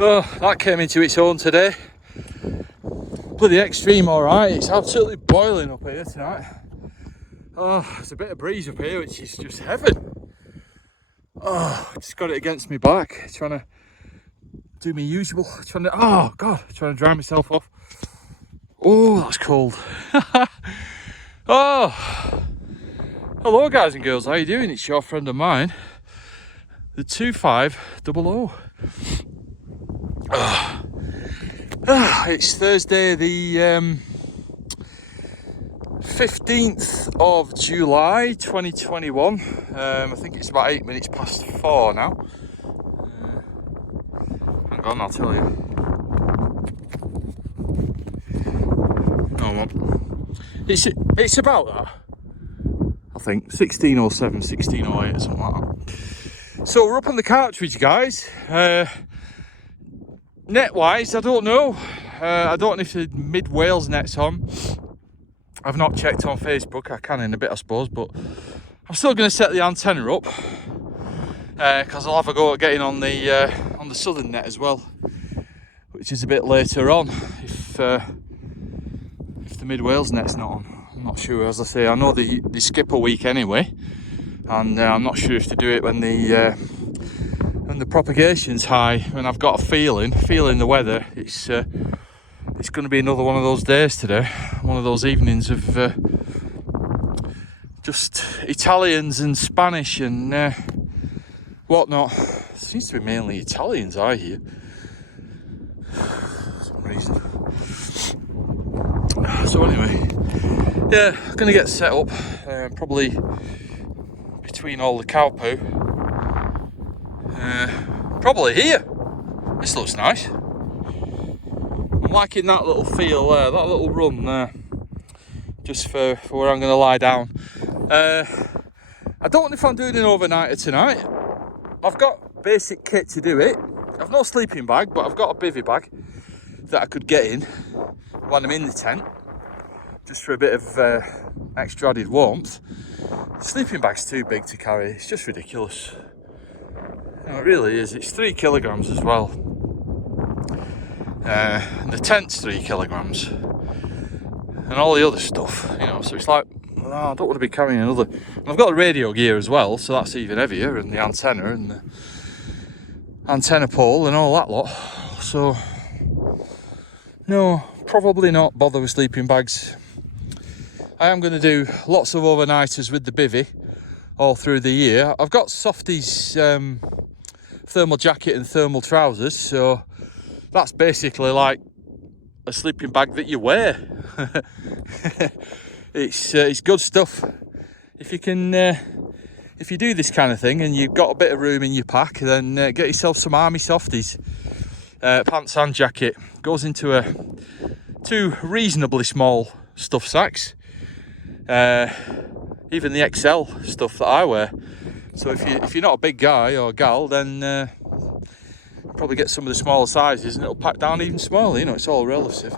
Oh, that came into its own today. Bloody extreme, alright. It's absolutely boiling up here tonight. Oh, there's a bit of breeze up here, which is just heaven. Oh, just got it against my back, trying to do my usual, trying to dry myself off. Oh, that's cold. Oh, hello guys and girls, how you doing? It's your friend of mine, the 2500. It's Thursday the 15th of July 2021. I think it's about 8 minutes past 4 now. Hang on, I'll tell you. It's about that. I think 1607, 1608 or something like that. So we're up on the Cartridge, guys. Net wise, I don't know. I don't know if the Mid Wales net's on. I've not checked on Facebook. I can in a bit, I suppose, but I'm still going to set the antenna up because I'll have a go at getting on the southern net as well, which is a bit later on. If the Mid Wales net's not on, I'm not sure. As I say, I know they skip a week anyway, and I'm not sure if to do it when the propagation's high. And I've got a feeling the weather. It's going to be another one of those days today, one of those evenings of just Italians and Spanish and whatnot. Seems to be mainly Italians, I hear, for some reason. So anyway, yeah, I'm going to get set up, probably between all the cow poo. Probably here. This looks nice. I'm liking that little feel there, that little run there, just for where I'm going to lie down. I don't know if I'm doing an overnighter tonight. I've got basic kit to do it. I've no sleeping bag, but I've got a bivvy bag that I could get in when I'm in the tent, just for a bit of extra added warmth. The sleeping bag's too big to carry. It's just ridiculous. No, it really is. It's 3 kilograms as well. And the tent's 3 kilograms. And all the other stuff, so it's like, no, I don't want to be carrying another. And I've got the radio gear as well, so that's even heavier, and the antenna and the antenna pole and all that lot. So, no, probably not bother with sleeping bags. I am going to do lots of overnighters with the bivvy all through the year. I've got Softy's thermal jacket and thermal trousers, so that's basically like a sleeping bag that you wear. It's good stuff. If you can, if you do this kind of thing and you've got a bit of room in your pack, then get yourself some Army Softies, pants and jacket. Goes into 2 reasonably small stuff sacks. Even the XL stuff that I wear. So if you're not a big guy or gal, then probably get some of the smaller sizes and it'll pack down even smaller. It's all relative.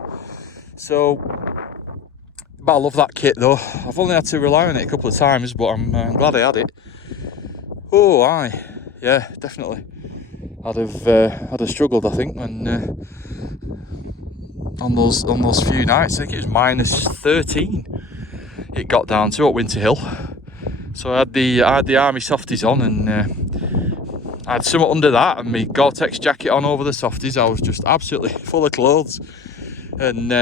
So, but I love that kit though. I've only had to rely on it a couple of times, but I'm glad I had it. Oh, yeah, definitely. I'd have struggled, I think, when on those few nights. I think it was minus 13. It got down to at Winter Hill. So I had the Army Softies on, and I had something under that and my Gore-Tex jacket on over the Softies. I was just absolutely full of clothes, and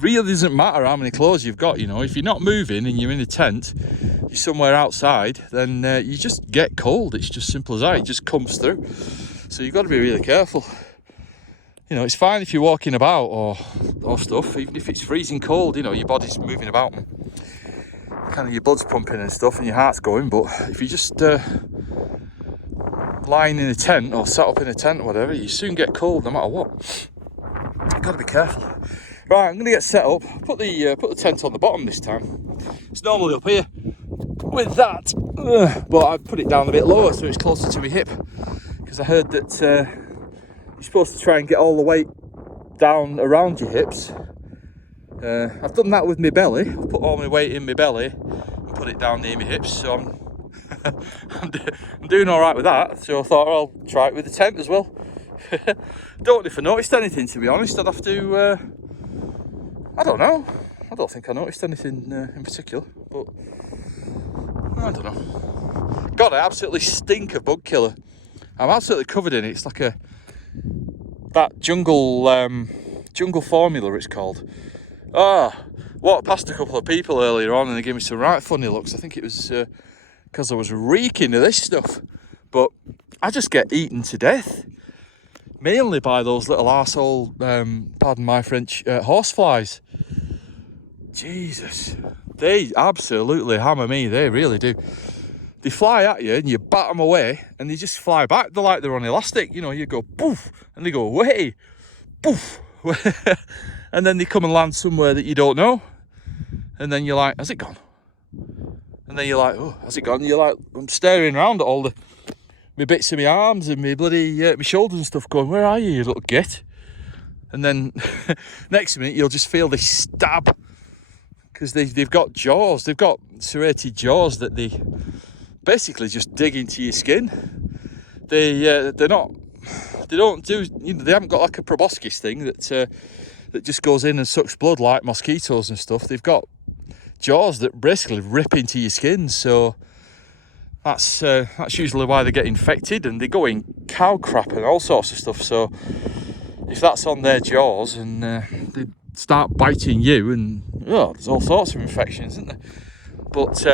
really doesn't matter how many clothes you've got. If you're not moving and you're in a tent, you're somewhere outside, then you just get cold. It's just simple as that. It just comes through. So you've got to be really careful. It's fine if you're walking about or stuff, even if it's freezing cold. Your body's moving about and kind of your blood's pumping and stuff and your heart's going. But if you're just lying in a tent or sat up in a tent or whatever, you soon get cold no matter what. You've got to be careful. Right, I'm going to get set up. Put the tent on the bottom this time. It's normally up here with that, but I put it down a bit lower so it's closer to my hip, because I heard that you're supposed to try and get all the weight down around your hips. I've done that with my belly. I've put all my weight in my belly and put it down near my hips, so I'm doing all right with that. So I thought, I'll try it with the tent as well. Don't know if I noticed anything, to be honest. I'd have to, I don't know. I don't think I noticed anything in particular, but I don't know. God, I absolutely stink of bug killer. I'm absolutely covered in it. It's like that jungle formula, it's called. Walked past a couple of people earlier on and they gave me some right funny looks. I think it was because I was reeking of this stuff. But I just get eaten to death. Mainly by those little arsehole, pardon my French, horseflies. Jesus. They absolutely hammer me. They really do. They fly at you and you bat them away and they just fly back. They're like they're on elastic. You know, you go poof and they go away. Poof. And then they come and land somewhere that you don't know. And then you're like, has it gone? And then you're like, oh, has it gone? And you're like, I'm staring around at all my bits of my arms and my bloody my shoulders and stuff going, where are you little git? And then next minute you'll just feel this stab. Because they've got jaws. They've got serrated jaws that they basically just dig into your skin. They're not... They don't do... You know, they haven't got like a proboscis thing that just goes in and sucks blood like mosquitoes and stuff. They've got jaws that basically rip into your skin, so that's usually why they get infected, and they go in cow crap and all sorts of stuff. So if that's on their jaws and they start biting you, and there's all sorts of infections, isn't there? But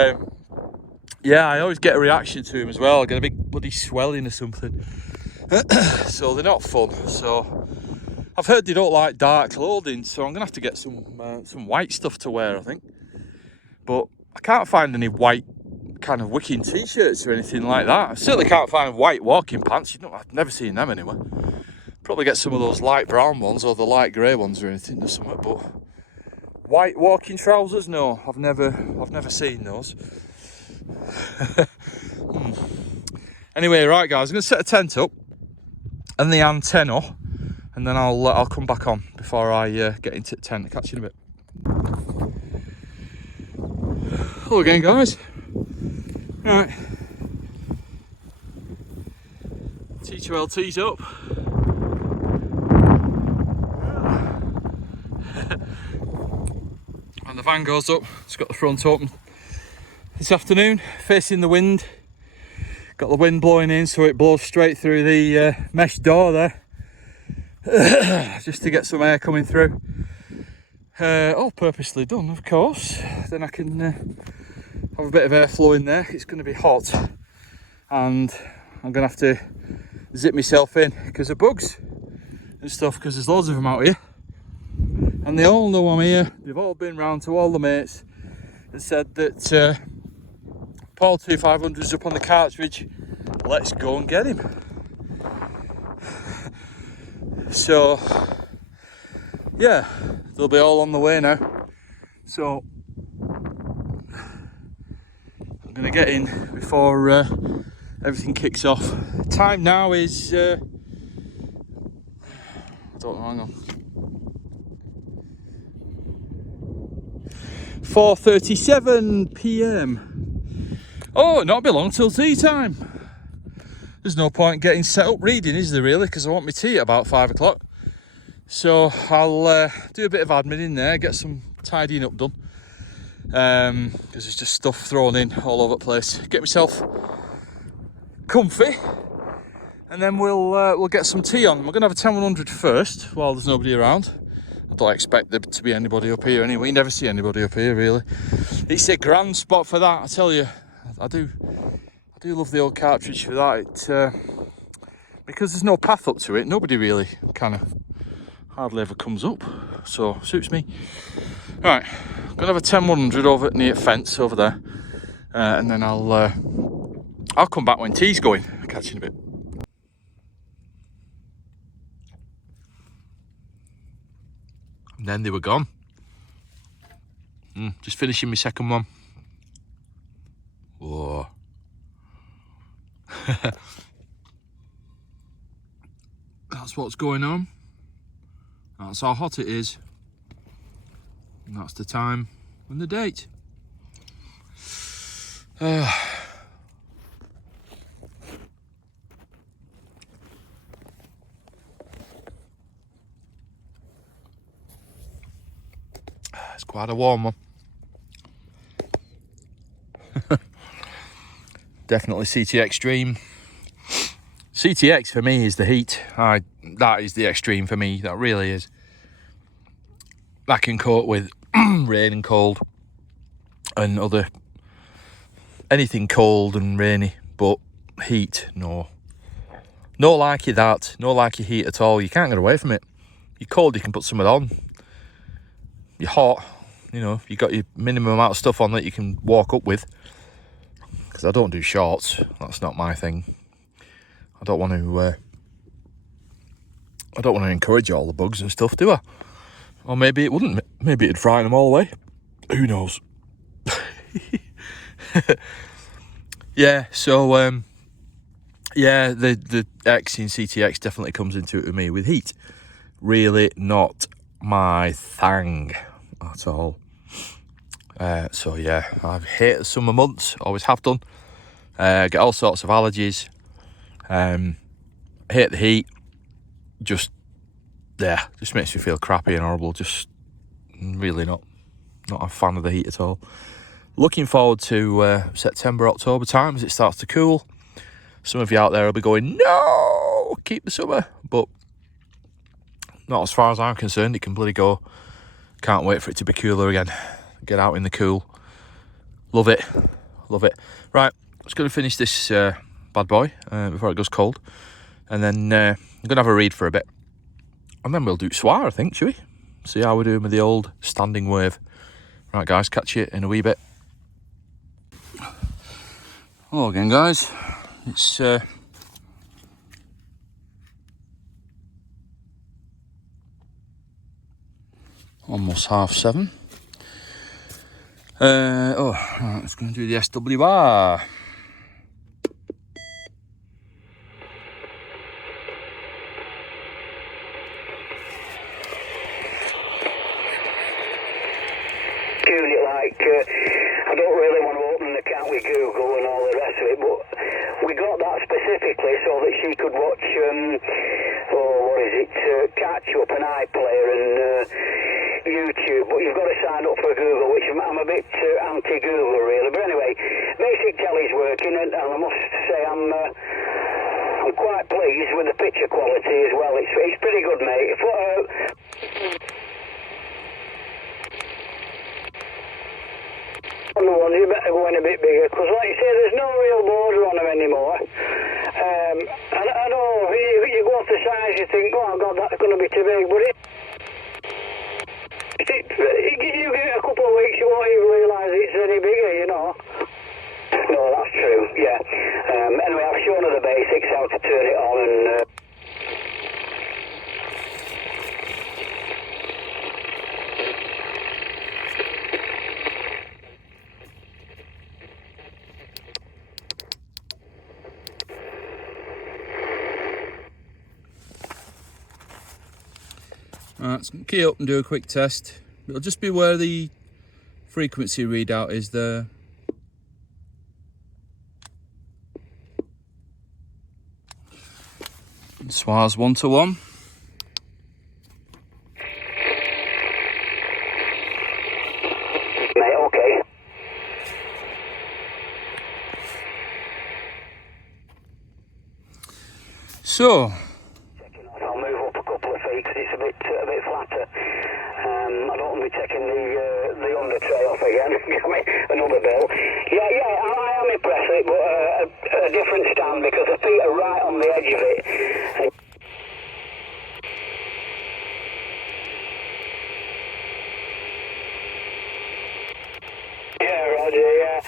yeah, I always get a reaction to them as well. I get a big bloody swelling or something. So they're not fun. So I've heard they don't like dark clothing, so I'm gonna have to get some white stuff to wear, I think. But I can't find any white kind of wicking t-shirts or anything like that. I certainly can't find white walking pants. I've never seen them anywhere. Probably get some of those light brown ones or the light grey ones or anything or something. But white walking trousers, no, I've never seen those. Anyway, right guys, I'm gonna set a tent up and the antenna, and then I'll come back on before I get into the tent. I'll catch you in a bit. Hello again, guys. Right, T2LT's up. And the van goes up. It's got the front open this afternoon, facing the wind. Got the wind blowing in, so it blows straight through the mesh door there. Just to get some air coming through. All purposely done, of course. Then I can have a bit of airflow in there. It's going to be hot, and I'm going to have to zip myself in because of bugs and stuff, because there's loads of them out here. And they all know I'm here. They've all been round to all the mates and said that Paul 2500's up on the Cartridge. Let's go and get him. So yeah, they'll be all on the way now. So I'm gonna get in before everything kicks off. Time now is I don't know, hang on. 4:37 p.m. Oh, not be long till tea time. There's no point getting set up reading, is there really? Because I want my tea at about 5 o'clock. So I'll do a bit of admin in there, get some tidying up done. Because there's just stuff thrown in all over the place. Get myself comfy, and then we'll get some tea on. We're gonna have a 10100 first while there's nobody around. I don't expect there to be anybody up here anyway. You never see anybody up here really. It's a grand spot for that, I tell you. I do love the old Cartridge for that. Because there's no path up to it, nobody really kind of hardly ever comes up, so suits me. Right, I'm gonna have a 10100 over near fence over there, and then I'll come back when tea's going. I'll catch you in a bit. And then they were gone. Just finishing my second one. Whoa. That's what's going on. That's how hot it is. And that's the time and the date. Quite a warm one. Definitely CT Extreme. CTX for me is the heat. That is the extreme for me. That really is. I can cope with rain and cold and anything cold and rainy, but heat, no. No like you that. No like your heat at all. You can't get away from it. You're cold, you can put something on. You're hot, you know, you got your minimum amount of stuff on that you can walk up with. Because I don't do shorts. That's not my thing. I don't want to encourage all the bugs and stuff, do I? Or maybe it wouldn't. Maybe it'd frighten them all away. Who knows? Yeah, so yeah, the X in CTX definitely comes into it with me with heat. Really not my thing at all. So yeah, I've hated the summer months, always have done. Get all sorts of allergies. Hate the heat. Just makes me feel crappy and horrible. Just really not a fan of the heat at all. Looking forward to September, October time as it starts to cool. Some of you out there will be going, no, keep the summer, but not as far as I'm concerned. It can bloody go. Can't wait for it to be cooler again. Get out in the cool. Love it. Right, just going to finish this bad boy before it goes cold, and then I'm going to have a read for a bit, and then we'll do Swire, I think, shall we? See how we're doing with the old standing wave. Right, guys, catch you in a wee bit. Hello again, guys. It's almost 7:30. Right, let's go and do the SWR. I don't really want to open an account with Google and all the rest of it, but we got that specifically so that she could watch, Catch Up and iPlayer and YouTube, but you've got to sign up for Google, which I'm a bit anti-Google really, but anyway, basic telly's working, and I must say I'm quite pleased with the picture quality as well. It's pretty good, mate. On the ones, you better go in a bit bigger, because like you say, there's no real border on them anymore. I know, you go off the size, you think, oh God, that's going to be too big, but you give it a couple of weeks, you won't even realise it's any bigger, you know. No, that's true, yeah. Anyway, I've shown her the basics, how to turn it on, and Right, let's key up and do a quick test. It'll just be where the frequency readout is there. Swars 1 to 1. mate, okay. So, I'll move up a couple of feet because it's a bit flatter. I don't want to be taking the under tray off again. Another bill. Yeah, I am impressed with it, but a different stand because the feet are right on the edge of it. Yeah, Roger, yeah.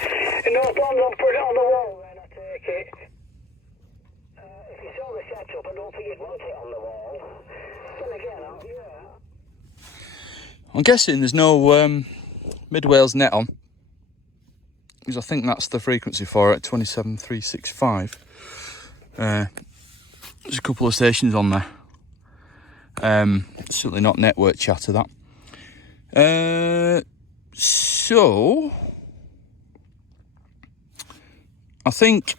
No problems, I'll put it on the wall then, I take it. If you saw the setup, I don't think you'd want it on the wall. Then again, yeah. I'm guessing there's no mid-Wales net on, because I think that's the frequency for it, 27365. There's a couple of stations on there. Certainly not network chatter, that. So, I think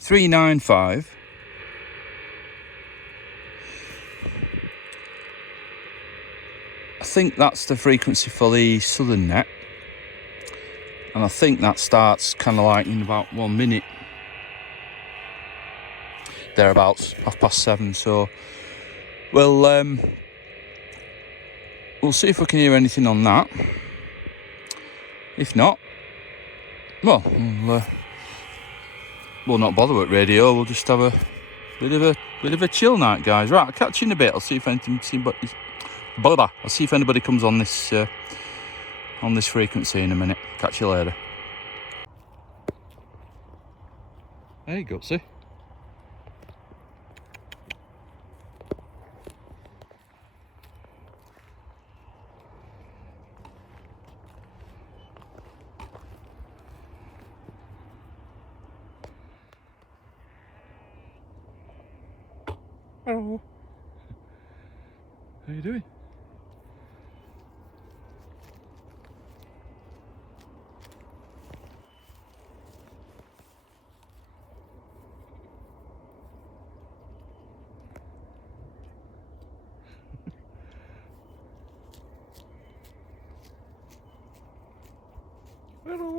395 think that's the frequency for the southern net, and I think that starts kind of like in about 1 minute, thereabouts, 7:30. So we'll see if we can hear anything on that. If not, well, we'll not bother with radio. We'll just have a bit of a chill night, guys. Right, I'll catch you in a bit. I'll see if anything. I'll see if anybody comes on this frequency in a minute. Catch you later. There you go, see. Hello. How you doing? Hello.